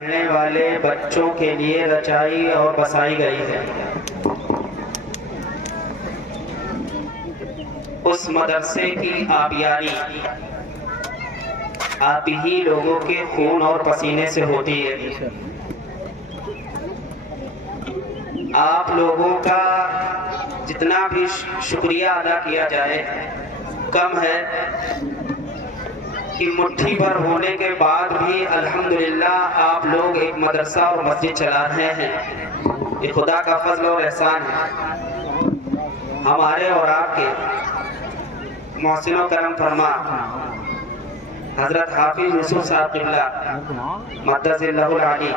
پڑھنے والے بچوں کے لیے رچائی اور بسائی گئی ہے۔ اس مدرسے کی آبیاری آپ ہی لوگوں کے خون اور پسینے سے ہوتی ہے۔ آپ لوگوں کا جتنا بھی شکریہ ادا کیا جائے کم ہے کہ مٹھی بھر ہونے کے بعد بھی الحمدللہ آپ لوگ ایک مدرسہ اور مسجد چلا رہے ہیں۔ یہ خدا کا فضل اور احسان ہے ہمارے اور آپ کے۔ محسن و کرم فرما حضرت حافظ یوسف صاحب قبلہ مدث اللہ العلی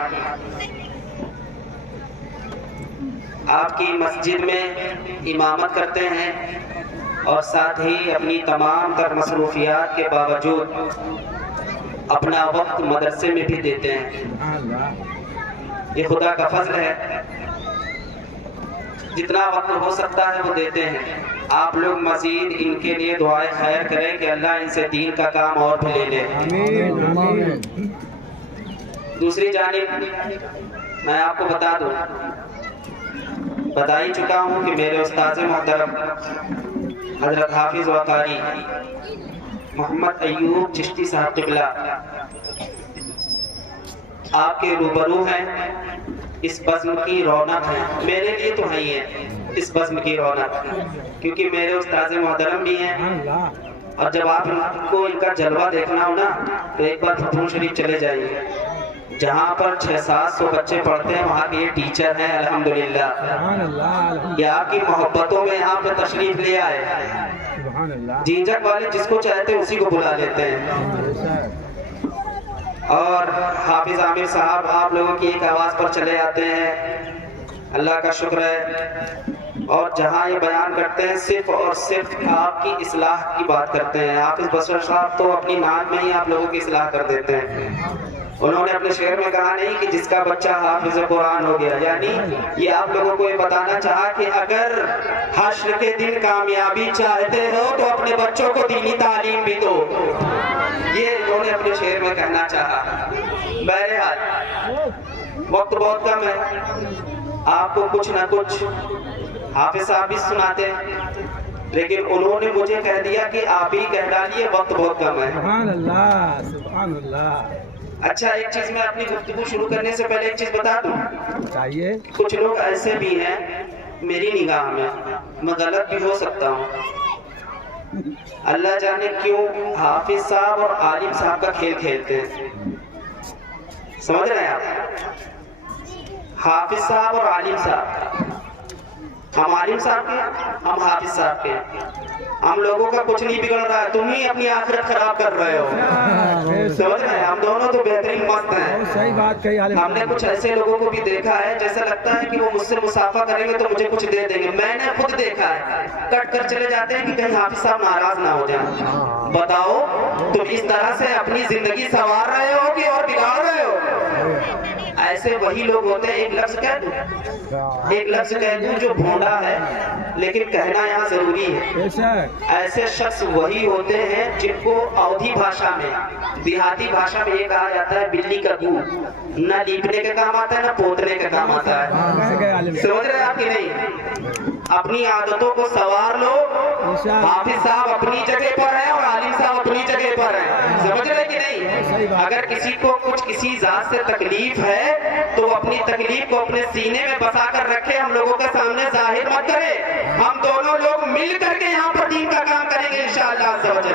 آپ کی مسجد میں امامت کرتے ہیں اور ساتھ ہی اپنی تمام تر مصروفیات کے باوجود اپنا وقت مدرسے میں بھی دیتے ہیں۔ یہ خدا کا فضل ہے، جتنا وقت ہو سکتا ہے وہ دیتے ہیں۔ آپ لوگ مزید ان کے لیے دعائیں خیر کریں کہ اللہ ان سے دین کا کام اور بھی لے لے۔ دوسری جانب میں آپ کو بتا ہی چکا ہوں کہ میرے استاذ محترم حضرت حافظ و قاری محمد ایوب چشتی صاحب قبلہ آپ کے روبرو ہیں۔ اس بزم کی رونق ہے، میرے لیے تو ہے اس بزم کی رونق، کیونکہ میرے استاذ محترم بھی ہیں۔ اور جب آپ کو ان کا جلوہ دیکھنا ہو نا تو ایک بار فتح شریف چلے جائیے، جہاں پر 600-700 بچے پڑھتے ہیں، وہاں کے یہ ٹیچر ہیں الحمدللہ۔ یہ آپ کی محبتوں میں یہاں پہ تشریف لے آئے، جینجک والے جس کو چاہتے ہیں اسی کو بلا لیتے ہیں۔ اور حافظ عامر صاحب آپ لوگوں کی ایک آواز پر چلے آتے ہیں، اللہ کا شکر ہے۔ اور جہاں یہ بیان کرتے ہیں صرف اور صرف آپ کی اصلاح کی بات کرتے ہیں۔ حافظ بشر صاحب تو اپنی نعت میں ہی آپ لوگوں کی اصلاح کر دیتے ہیں۔ انہوں نے اپنے شعر میں کہا نہیں کہ جس کا بچہ حافظ قرآن ہو گیا، یعنی یہ آپ لوگوں کو یہ بتانا چاہا کہ اگر حشر کے دن کامیابی چاہتے ہو تو اپنے بچوں کو دینی تعلیم بھی دو۔ یہ انہوں نے اپنے شعر میں کہنا چاہا۔ بہرحال وقت بہت کم ہے، آپ کو کچھ نہ کچھ حافظ صاحب بھی سناتے ہیں، لیکن انہوں نے مجھے کہہ دیا کہ آپ ہی کہہ ڈالیے، وقت بہت کم ہے۔ سبحان اللہ، سبحان اللہ۔ اچھا، ایک چیز میں اپنی گفتگو شروع کرنے سے پہلے ایک چیز بتا دوں۔ چاہیے کچھ لوگ ایسے بھی ہیں میری نگاہ میں غلط بھی ہو سکتا ہوں، اللہ جانے کیوں حافظ صاحب اور عالم صاحب کا کھیل کھیلتے ہیں۔ سمجھ رہے ہیں آپ؟ حافظ صاحب اور عالم صاحب، ہم عالم صاحب کے، ہم حافظ صاحب کے، ہم لوگوں کا کچھ نہیں بگڑ رہا ہے، تم ہی اپنی آخرت خراب کر رہے ہو۔ سمجھ رہے ہیں؟ ہم دونوں تو بہترین مست ہیں۔ صحیح بات کہی۔ ہم نے کچھ ایسے لوگوں کو بھی دیکھا ہے جیسا لگتا ہے کہ وہ مجھ سے مصافحہ کریں گے تو مجھے کچھ دے دیں گے۔ میں نے خود دیکھا ہے، کٹ کر چلے جاتے ہیں کہ کہیں حافظ صاحب ناراض نہ ہو جائیں۔ بتاؤ تم اس طرح سے اپنی زندگی سنوار رہے ہو کہ اور بگاڑ رہے ہو؟ ایسے وہی لوگ ہوتے ہیں، ایک لفظ کہہ دوں جو بھونڈا ہے لیکن کہنا یہاں ضروری ہے۔ ایسے شخص وہی ہوتے ہیں جن کو اودھی بھاشا میں، دیہاتی بھاشا میں یہ کہا جاتا ہے بلی کا گو، نہ لیپنے کے کام آتا ہے نہ پوتنے کے کام آتا ہے۔ سمجھ رہے ہیں آپ کی نہیں؟ اپنی عادتوں کو سنوار لو۔ حافظ صاحب اپنی جگہ پر ہیں اور عالم صاحب اپنی جگہ پر ہیں، سمجھ رہے کہ نہیں؟ اگر کسی کو کچھ کسی ذات سے تکلیف ہے تو وہ اپنی تکلیف کو اپنے سینے میں بسا کر رکھے، ہم لوگوں کے سامنے ظاہر مت کرے۔ ہم دونوں لوگ مل کر کے یہاں پر دین کا کام کریں گے انشاءاللہ عز و جل۔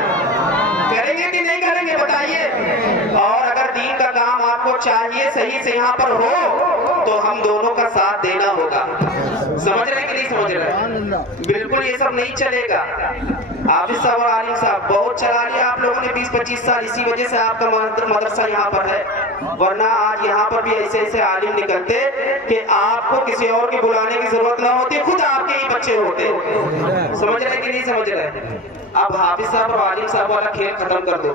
کریں گے کہ نہیں کریں گے بتائیے؟ اور اگر دین کا کام آپ کو چاہیے صحیح سے یہاں پر ہو تو ہم دونوں کا ساتھ دینا ہوگا۔ سمجھ رہے کہ نہیں سمجھ رہے؟ بالکل یہ سب نہیں چلے گا۔ حافظ صاحب اور عالم صاحب بہت چلا لیا آپ لوگوں نے 20-25 سال، اسی وجہ سے آپ کا مدرسہ یہاں پر ہے، ورنہ آج یہاں پر بھی ایسے ایسے عالم نکلتے کہ آپ کو کسی اور کی بلانے کی ضرورت نہ ہوتی، خود آپ کے ہی بچے ہوتے۔ سمجھ رہے کہ نہیں سمجھ رہے؟ اب حافظ صاحب اور عالم صاحب والا کھیل ختم کر دو۔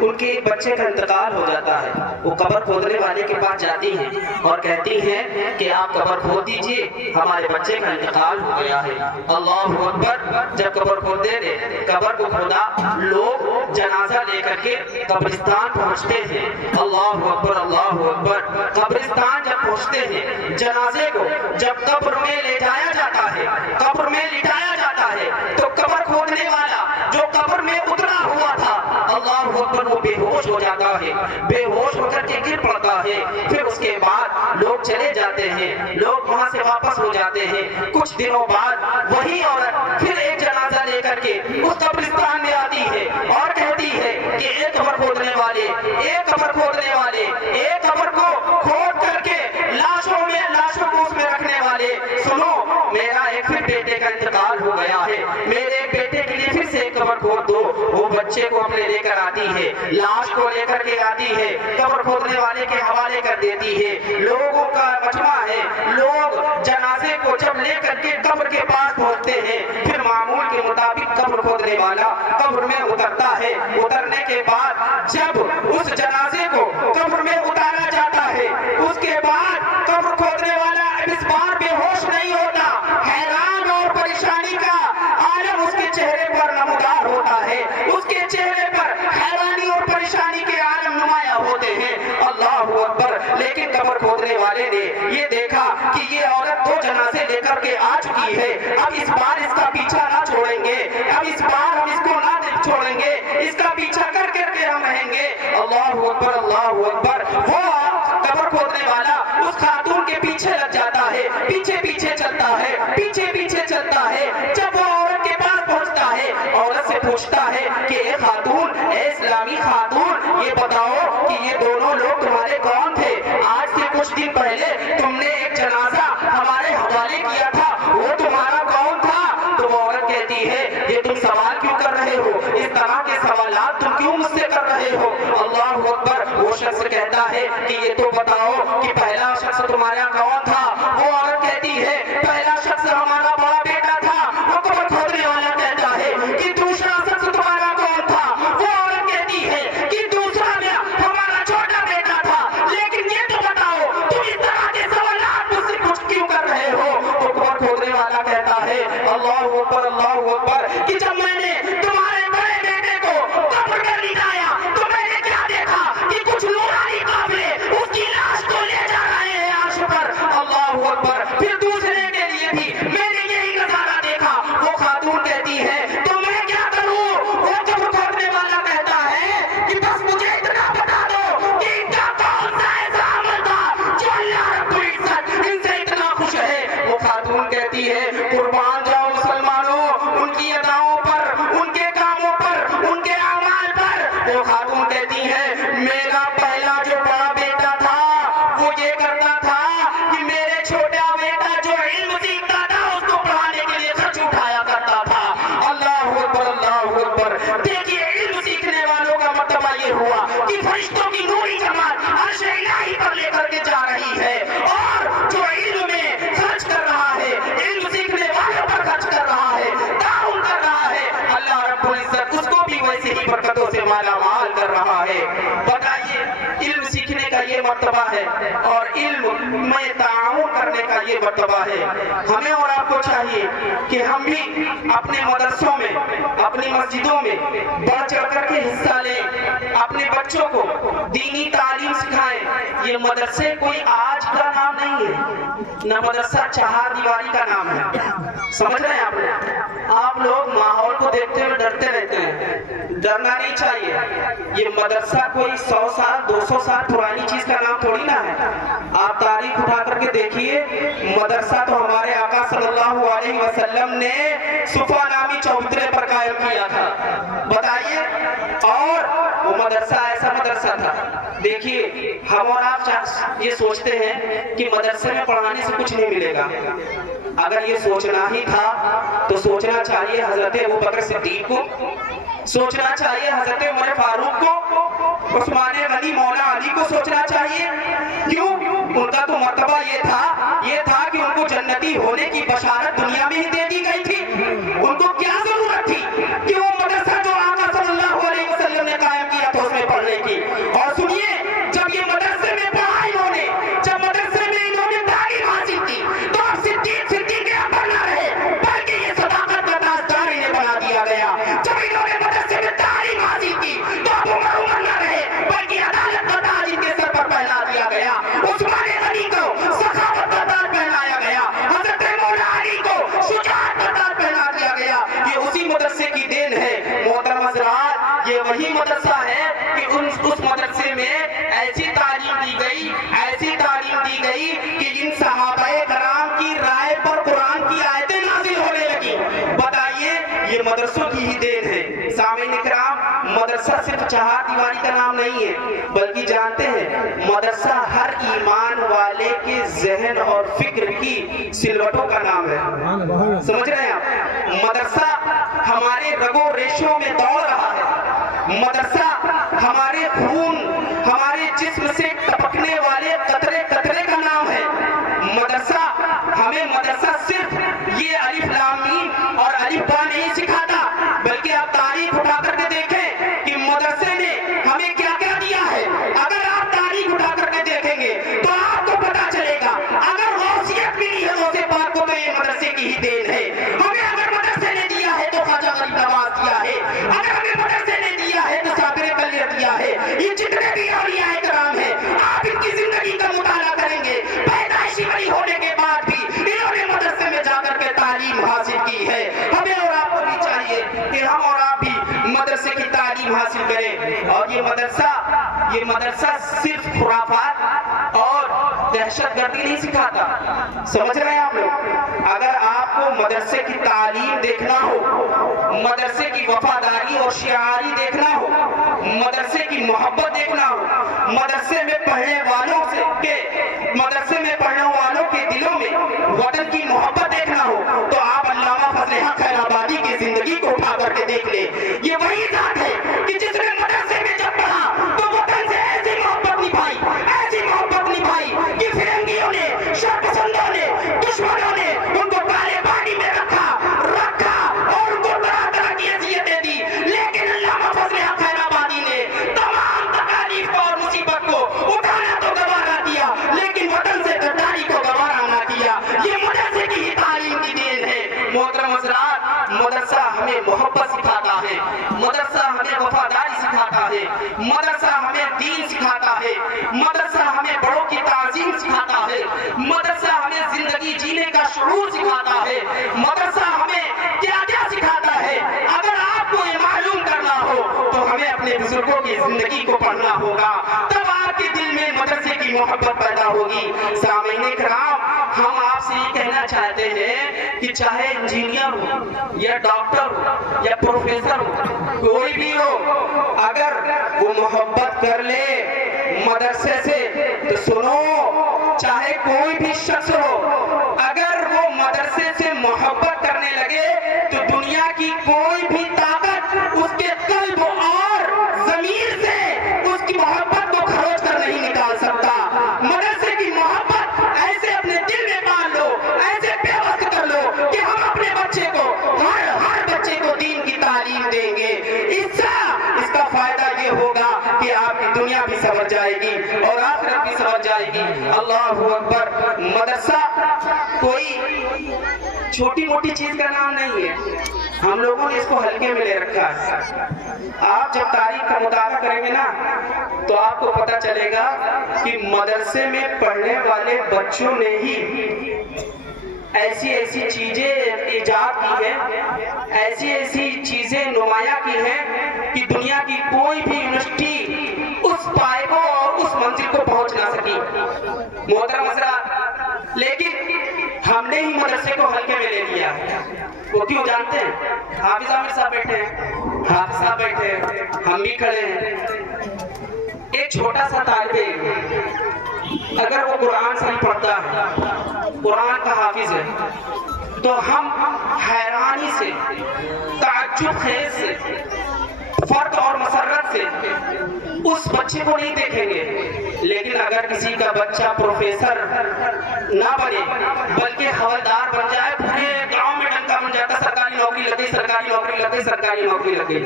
ان کے ایک بچے کا انتقال ہو جاتا ہے، وہ قبر کھودنے والے کے پاس جاتی ہیں اور کہتی ہیں کہ آپ قبر کھود دیجئے، ہمارے بچے کا انتقال ہو گیا ہے۔ اللہ اکبر! جب قبر کھودتے تھے، قبر کو کھودا، لوگ جنازہ لے کر کے قبرستان پہنچتے ہیں۔ اللہ اکبر! اللہ اکبر! قبرستان جب پہنچتے ہیں، جنازے کو جب قبر میں لے جایا جاتا ہے، قبر میں لٹایا جاتا ہے، تو قبر کھودنے والا جو قبر میں اترا ہوا تھا، اللہ اکبر، وہ بے ہوش ہو جاتا ہے، بے ہوش ہو کر کے گر پڑتا ہے۔ پھر اس کے بعد لوگ چلے جاتے ہیں، لوگ وہاں سے واپس ہو جاتے ہیں۔ کچھ دنوں بعد وہی عورت پھر ایک جنازہ لے کر کے اس قبرستان میں آتی ہے اور کہتی ہے کہ ایک قبر کھودنے والے، ایک قبر کھودنے والے، ایک قبر کو کھود کر کے لاشوں کو اس میں رکھنے والے، سنو، میرا ایک پھر بیٹے کا انتقال ہو گیا ہے، میرے بیٹے کے لیے پھر سے ایک قبر کھود دو۔ وہ بچے کو اپنے لے کر آتی ہے، لاش کو لے کر کے آتی ہے، قبر کھودنے والے کے حوالے کر دیتی ہے۔ لوگوں کا مجمع ہے، لوگ جنازے کو جب لے کر کے قبر کے پاس پہنچتے ہیں، پھر معمول کے مطابق قبر کھودنے والا قبر میں اترتا ہے۔ اترنے کے بعد جب اس جنازے کو قبر میں اتارا جاتا ہے، اس کے بعد قبر کھودنے والا اس بار بے ہوش نہیں ہوتا، حیران اور پریشانی کا عالم اس کے چہرے پر نمودار ہوتا ہے، اس کے چہرے پر حیرانی اور پریشانی کے عالم نمایاں ہوتے ہیں۔ اللہ اکبر! لیکن قبر کھودنے والے نے یہ دیکھا کہ یہ عورت دو جنازے لے کر کے آ چکی ہے، اب اس بار اس کا پیچھا نہ چھوڑیں گے، اب اس بار ہم اس کو نہ چھوڑیں گے، اس کا پیچھا کر کر کے ہم رہیں گے۔ اللہ اکبر! اللہ اکبر! وہ قبر کھودنے والا اس خاتون کے پیچھے لگ جاتا ہے، پیچھے پیچھے چلتا ہے، پیچھے پیچھے چلتا ہے۔ جب وہ عورت کے پاس پہنچتا ہے، عورت سے پوچھتا ہے کہ اے خاتون، اے اسلامی خاتون، یہ بتاؤ کہ یہ دونوں لوگ تمہارے کون تھے؟ آج سے کچھ دن پہلے تم نے ایک جنازہ ہمارے حوالے کیا تھا، وہ تمہارا کون تھا؟ تو وہ عورت کہتی ہے یہ تم سوال کیوں کر رہے ہو؟ اس طرح کے سوالات تم کیوں مجھ سے کر رہے ہو؟ اللہ اکبر! وہ شخص کہتا ہے کہ یہ تو بتاؤ کہ پہلا شخص تمہارا کون تھا؟ وہ عورت کہتی ہے پہلا شخص ہمارا بڑا بیٹا تھا۔ وہ قبر کھودنے والا کہتا ہے کہ دوسرا شخص تمہارا کون تھا؟ وہ عورت کہتی ہے کہ دوسرا ہمارا چھوٹا بیٹا تھا۔ لیکن یہ تو بتاؤ تم اس طرح کے سوالات مجھ سے کچھ کیوں کر رہے ہو؟ وہ قبر کھودنے والا کہتا ہے اللہ اکبر! اللہ اکبر! کہ جب میں نے تمہارے بڑے بیٹے کو قبر میں لٹایا تو میں نے کیا دیکھا کہ کچھ نورانی قافلے اس کی لاش کو لے جا رہے ہیں عرش پر۔ اللہ اکبر! پھر دوسرے کے لیے بھی میں نے یہی نظارہ دیکھا۔ وہ خاتون کہتی ہے تو میں کیا کروں؟ وہ قبر کھودنے والا کہتا ہے کہ بس مجھے اتنا بتا دو کہ ان کا کون سا ایسا عمل تھا جو اللہ رب العزت ان سے اتنا خوش ہے۔ وہ خاتون کہتی ہے قربان جاؤ مسلمانوں ان کی اداؤں پر، ان کے کاموں پر، ان کے اعمال پر۔ وہ خاتون کہتی ہے میرا پہلا جو بڑا بیٹا تھا وہ یہ کرتا تھا کہ میرے چھوٹا بیٹا جو علم سیکھتا تھا اس کو پڑھانے کے لیے خرچ اٹھایا کرتا تھا۔ اللہ اکبر! اللہ اکبر! دیکھیے علم سیکھنے والوں کا مرتبہ یہ ہوا کہ فرشتوں کی نوری جماعت عرش الہی پر لے کر کے جا رہی ہے، اور جو علم میں خرچ کر رہا ہے، علم سیکھنے والوں پر خرچ کر رہا ہے، تعاون کر رہا ہے، اللہ رب العزت اس کو بھی ویسے ہی برکتوں سے مالا مال کر رہا ہے۔ بتائیے علم سیکھنے کا یہ مرتبہ ہے اور علم میں تعاون کرنے کا یہ مرتبہ ہے۔ ہمیں اور آپ کو چاہیے کہ ہم بھی اپنے مدرسوں میں، اپنی مسجدوں میں بڑھ چڑھ کر کے حصہ لیں، اپنے بچوں کو دینی تعلیم سکھائیں۔ یہ مدرسے کوئی آج کا نام نہیں ہے، نہ مدرسہ چہار دیواری کا نام ہے، سمجھ رہے ہیں آپ لوگ؟ آپ لوگ ماحول کو دیکھتے ہوئے ڈرتے رہتے ہیں، ڈرنا نہیں چاہیے۔ یہ مدرسہ کوئی 100 سال 200 سال پرانی چیز کا نام تھوڑی نہ ہے۔ آپ تاریخ اٹھا کر کے دیکھیے، مدرسہ تو ہمارے آقا صلی اللہ علیہ وسلم نے صفا نامی چوترے پر قائم کیا تھا، بتائیے۔ اور وہ مدرسہ ایسا مدرسہ تھا، دیکھیے ہم اور آپ یہ سوچتے ہیں کہ مدرسے میں پڑھانے سے کچھ نہیں ملے گا۔ اگر یہ سوچنا ہی تھا تو سوچنا چاہیے حضرت ابوبکر صدیق کو، سوچنا چاہیے حضرت عمر فاروق کو، عثمان غنی مولا علی کو سوچنا چاہیے۔ کیوں؟ ان کا تو مرتبہ یہ تھا کہ ان کو جنتی ہونے کی بشارت دنیا میں ہی دے دی گئی تھی۔ ان کو کیا ضرورت تھی کہ وہ مدرسہ جو آقا صلی اللہ علیہ وسلم پر قرآن کی آیتیں نازل ہونے لگی. بتائیے یہ مدرسوں کی ہی دین ہے. سامعین کرام مدرسہ صرف چہار دیواری کا نام نہیں ہے بلکہ جانتے ہیں مدرسہ ہر ایمان والے کے ذہن اور فکر کی سلوٹوں کا نام ہے. سمجھ رہے ہیں آپ؟ مدرسہ ہمارے رگوں ریشوں میں دوڑ رہا ہے. مدرسہ ہمارے خون ہمارے جسم سے ٹپکنے والے قطرے قطرے کا نام ہے. مدرسہ ہمیں مدرسہ صرف یہ الف لام میم اور الف با نہیں سکھاتا بلکہ آپ تاریخ اٹھا کر کے دیکھیں کہ مدرسے نے ہمیں کیا کیا دیا ہے. اگر آپ تاریخ اٹھا کر کے دیکھیں گے تو آپ کو پتا چلے گا. اگر غوثیت ملی ہے غوث پاک کو تو یہ مدرسے کی ہی دین ہے. ہمیں اگر مدرسے نے دیا ہے تو خواجہ غریب نواز دیا ہے. اگر ہمیں مدرسے نے دیا ہے تو صابر کلیہ دیا ہے. یہ جتنے بھی اولیاء کرام ہیں آپ ان کی زندگی کا مطالعہ کریں گے. پیدائشی بڑی ہونے کے بعد بھی انہوں نے مدرسے میں جا کر کے تعلیم حاصل کی ہے. ہمیں اور آپ کو بھی چاہیے کہ ہم اور آپ بھی مدرسے کی تعلیم حاصل کریں. اور یہ مدرسہ صرف خرافات اور دہشت گردی نہیں سکھاتا. سمجھ رہے ہیں آپ لوگ؟ اگر آپ کو مدرسے کی تعلیم دیکھنا ہو, مدرسے کی وفاداری اور شعاری دیکھنا ہو, مدرسے کی محبت دیکھنا ہو, مدرسے میں پڑھنے والوں کے دلوں میں وطن کی محبت دیکھنا ہو تو آپ علامہ فضل حق خیر آبادی کی زندگی کو اٹھا کر کے دیکھ لیں. یہ وہی ذات ہے کہ جس نے مدرسے میں جب پڑھا تو وطن سے ایسی محبت نبھائی کہ فرنگیوں نے, شرپسندوں نے, دشمنوں نے ان کو کالے باغی میں رکھا اور ان کو طرح طرح کی اذیتیں دی. لیکن علامہ فضل حق خیر آبادی نے تمام تکالیف اور مصیبت کو اٹھانا تو گوارا کیا لیکن وطن سے غداری کو گوارا نہ کیا. یہ مدرسے کی ہی تعلیم کی دین ہے. محترم حضرات, مدرسہ ہمیں محبت سکھاتا ہے, مدرسہ ہمیں وفاداری سکھاتا ہے, مدرسہ ہمیں دین سکھاتا ہے, مدرسہ ہمیں بڑوں کی تعظیم سکھاتا ہے, مدرسہ ہمیں زندگی جینے کا شعور سکھاتا ہے, مدرسہ ہمیں کیا کیا سکھاتا ہے. اگر آپ کو یہ معلوم کرنا ہو تو ہمیں اپنے بزرگوں کی زندگی کو پڑھنا ہوگا, تب آپ کے دل میں مدرسے کی محبت پیدا ہوگی. سامعین کرام, ہم آپ سے یہ کہنا چاہتے ہیں کہ چاہے انجینئر ہو یا ڈاکٹر ہو یا پروفیسر ہو, کوئی بھی ہو, اگر وہ محبت کر لے مدرسے سے تو سنو, چاہے کوئی بھی شخص ہو, اگر وہ مدرسے سے محبت کرنے لگے تو دنیا کی کوئی بھی طاقت اس کے قلب اور ضمیر سے اس کی محبت کو کھروچ کر نہیں نکال سکتا. مدرسے کی محبت ایسے اپنے دل میں مان لو, ایسے پیوست کر لو کہ ہم اپنے بچے کو, ہر بچے کو دین کی تعلیم دیں گے. اس کا فائدہ یہ ہوگا کہ آپ کی دنیا بھی سمجھ جائے گی اور آخرت بھی سمجھ جائے گی. اللہ اکبر. مدرسہ کوئی چھوٹی موٹی چیز کا نام نہیں ہے, ہم لوگوں نے اس کو ہلکے میں لے رکھا ہے. آپ جب تاریخ کا مطالعہ کریں گے نا تو آپ کو پتا چلے گا کہ مدرسے میں پڑھنے والے بچوں نے ہی ایسی چیزیں ایجاد کی ہیں, ایسی چیزیں نمایاں کی ہیں کہ دنیا کی کوئی بھی یونیورسٹی اس پائے کو اور اس منزل کو پہنچ نہ سکی. محترم حضرات, لیکن ہم نے ہی مدرسے کو ہلکے میں لے لیا. وہ کیوں جانتے ہیں؟ حافظ عامر صاحب بیٹھے ہیں, حافظ صاحب بیٹھے ہیں, ہم بھی کھڑے ہیں. ایک چھوٹا سا طالب علم اگر وہ قرآن صحیح پڑھتا ہے, قرآن کا حافظ ہے, تو ہم حیرانی سے, تعجب خیز سے, فرد اور مسرت سے اس بچے کو نہیں دیکھیں گے. لیکن اگر کسی کا بچہ پروفیسر نہ بنے بلکہ حوالدار بن جائے, پورے گاؤں میں ڈنکا بن جاتا, سرکاری نوکری لگے, سرکاری نوکری لگے, سرکاری نوکری لگے.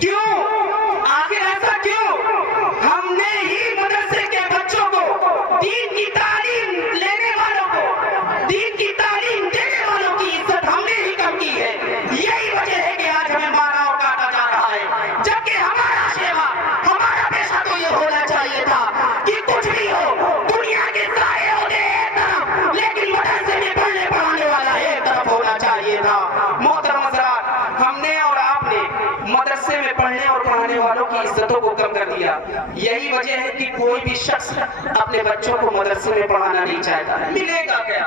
کیوں؟ آخر ایسا کیوں؟ ہم نے ہی مدرسے کے بچوں کو, دین کی تعلیم لینے والوں کو, دین کی تعلیم دینے والوں کی عزت ہم نے ہی کم کی ہے. یہی وجہ ہے کہ آج ہمیں مارا اور کاٹا جا رہا ہے, جبکہ ہمارا شیوا, ہمارا پیشہ تو یہ ہونا چاہیے تھا کہ کچھ بھی ہو, دنیا کے سارے ہوتے ایک طرف, لیکن مدرسے میں پڑھنے پڑھانے والا ایک طرف ہونا چاہیے تھا. محترم حضرات, ہم نے اور آپ نے مدرسے میں پڑھنے اور پڑھانے والوں کی عزتوں کو کم کر دیا. یہی وجہ ہے کہ کوئی بھی شخص اپنے بچوں کو مدرسے میں پڑھانا نہیں چاہتا. ملے گا کیا؟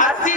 80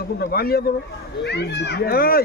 aku berani apa? Hey,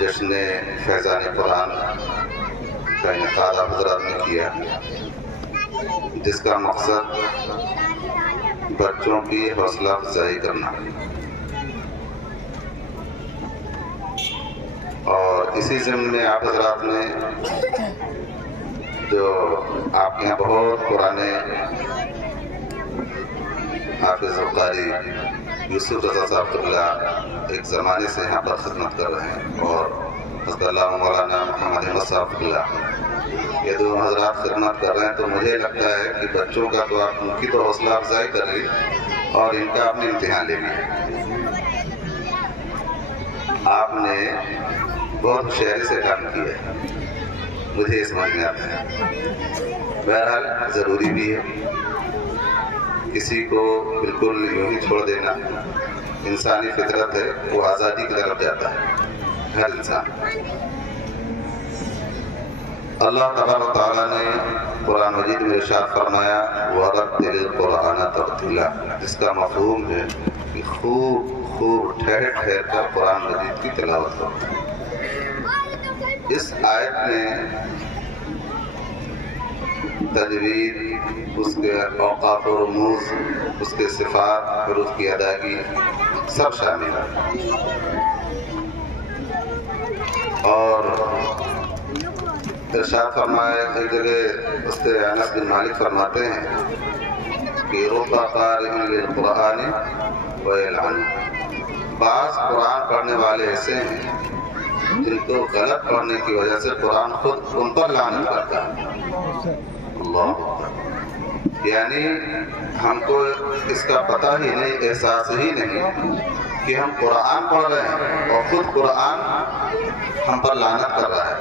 جشن فیضان قرآن کا انعقاد آپ حضرات نے کیا، جس کا مقصد بچوں کی حوصلہ افزائی کرنا، اور اسی ضمن میں آپ حضرات نے جو آپ کے یہاں بہت پرانے حافظ القاری یوسف رضا صاحب قبلہ ایک زمانے سے یہاں پر خدمت کر رہے ہیں، اور حضرت اللہ مولانا محمد احمد صاحب قبلہ یہ دو حضرات خدمت کر رہے ہیں، تو مجھے لگتا ہے کہ بچوں کا تو آپ ان کی تو حوصلہ افزائی کر رہی اور ان کا آپ نے امتحان لے لیا۔ آپ نے بہت ہوشیاری سے کام کیا ہے، مجھے یہ سمجھ میں آتا ہے۔ بہرحال ضروری بھی ہے، کسی کو بالکل یوں ہی چھوڑ دینا انسانی فطرت ہے، وہ آزادی کی طرف جاتا ہے ہر انسان۔ اللہ تبارک و تعالیٰ نے قرآن مجید میں ارشاد فرمایا وَرَتِّلِ الْقُرْآنَ تَرْتِيلًا، جس کا مفہوم ہے کہ خوب خوب ٹھہر ٹھہر کر قرآن مجید کی تلاوت کرو۔ اس آیت میں تجوید، اس کے اوقاف و رموز، اس کے صفات، حروف کی ادائیگی سب شامل ہے، اور ارشاد فرمایا ایک جگہ اس سے انس بن مالک فرماتے ہیں کہ رب قارئ للقرآن ویلعن، بعض قرآن پڑھنے والے ایسے ہیں جن کو غلط پڑھنے کی وجہ سے قرآن خود ان پر لعنت کرتا ہے۔ اللہ اکبر، یعنی ہم کو اس کا پتہ ہی نہیں، احساس ہی نہیں کہ ہم قرآن پڑھ رہے ہیں اور خود قرآن ہم پر لعنت کر رہا ہے۔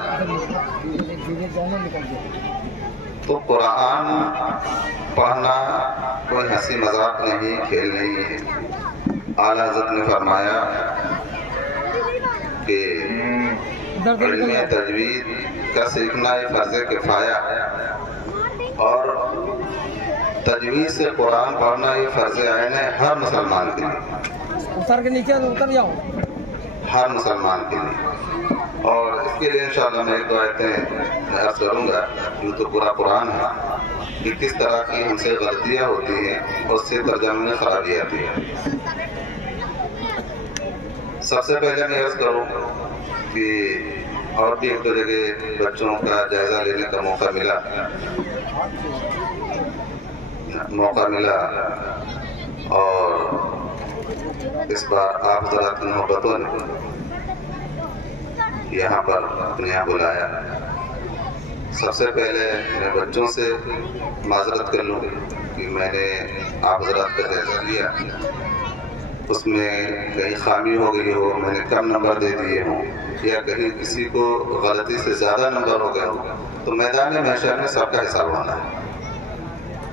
تو قرآن پڑھنا کوئی ہنسی مذاق نہیں، کھیل نہیں ہے۔ اعلیٰ حضرت نے فرمایا کہ علم تجوید کا سیکھنا یہ فرض کفایہ، اور تجوید سے قرآن پڑھنا یہ فرض عین ہے ہر مسلمان کے لیے، اتر کے نیچے اتر جاؤ، ہر مسلمان کے لیے۔ اور اس کے لیے انشاءاللہ میں ایک دو آیتیں عرض کروں گا، جو تو پورا قرآن ہے کہ کس طرح کی ہم سے غلطیاں ہوتی ہیں اور اس سے ترجمے میں خرابی آتی ہے۔ سب سے پہلے میں عرض کروں کہ اور بھی ایک دو جگہ بچوں کا جائزہ لینے کا موقع ملا، اور اس بار آپ حضرات کی محبتوں نے یہاں پر اپنے یہاں بلایا۔ سب سے پہلے میں بچوں سے معذرت کر لوں کہ میں نے آپ حضرات کا جائزہ لیا، اس میں کہیں خامی ہو گئی ہو، میں نے کم نمبر دے دیے ہوں، یا کہیں کسی کو غلطی سے زیادہ نمبر ہو گئے ہوں، تو میدان محشر میں سب کا حساب ہونا ہے۔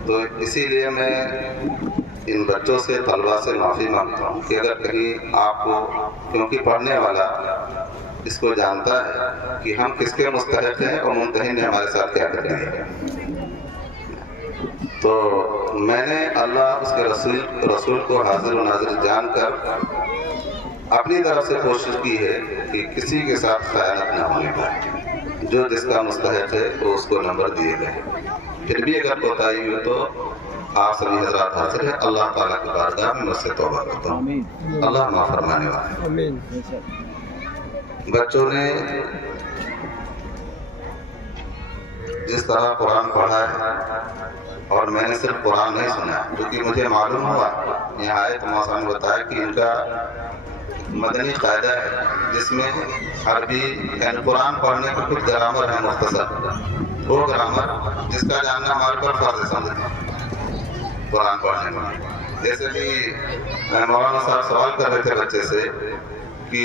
تو اسی لیے میں ان بچوں سے، طلباء سے معافی مانگتا ہوں کہ اگر کہیں آپ کو، کیونکہ پڑھنے والا اس کو جانتا ہے کہ ہم کس کے مستحق ہیں اور ممتحن نے ہمارے ساتھ کیا کر دیا۔ تو میں نے اللہ اس کے رسول کو حاضر و ناظر جان کر اپنی طرف سے کوشش کی ہے کہ کسی کے ساتھ خیانت نہ ہونے پائے، جو جس کا مستحق ہے وہ اس کو نمبر دیے گئے۔ پھر بھی اگر کوتاہی ہوئی تو آپ سبھی حضرات حاضر ہیں، اللہ تعالیٰ کی بارگاہ میں مجھ سے توبہ کرتا ہوں، اللہ معاف فرمانے والا ہے۔ بچوں نے جس طرح قرآن پڑھا ہے، اور میں نے صرف قرآن نہیں سنا، کیونکہ مجھے معلوم ہوا یہاں آئے تو موسیٰ نے بتایا کہ ان کا مدنی قاعدہ ہے جس میں عربی یعنی قرآن پڑھنے کا کچھ گرامر ہے مختصر، وہ گرامر جس کا جاننا ہمارے پر فرض سمجھتے ہیں قرآن پڑھنے میں۔ جیسے کہ مولانا صاحب سوال کر رہے تھے بچے سے کہ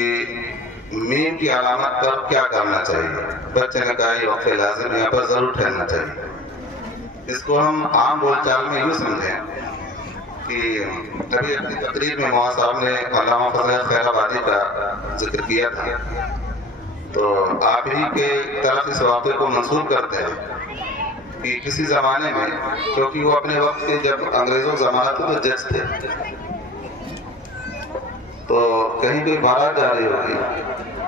میم کی علامت پر کیا کرنا چاہیے، بچے نے کہا یہ وقف لازم یہاں پر ضرور ٹھہرنا چاہیے۔ اس کو ہم عام بول چال میں یوں سمجھیں کہ ابھی اپنی تقریر میں مولانا صاحب نے علامہ فضل خیر آبادی کا ذکر کیا تھا، تو آپ ہی کے طرف اس واقعے کو منسوخ کرتے ہیں کہ کسی زمانے میں، کیونکہ وہ اپنے وقت کے جب انگریزوں زمانہ تھے تو جج تھے، تو کہیں کوئی بارات جا رہی ہوگی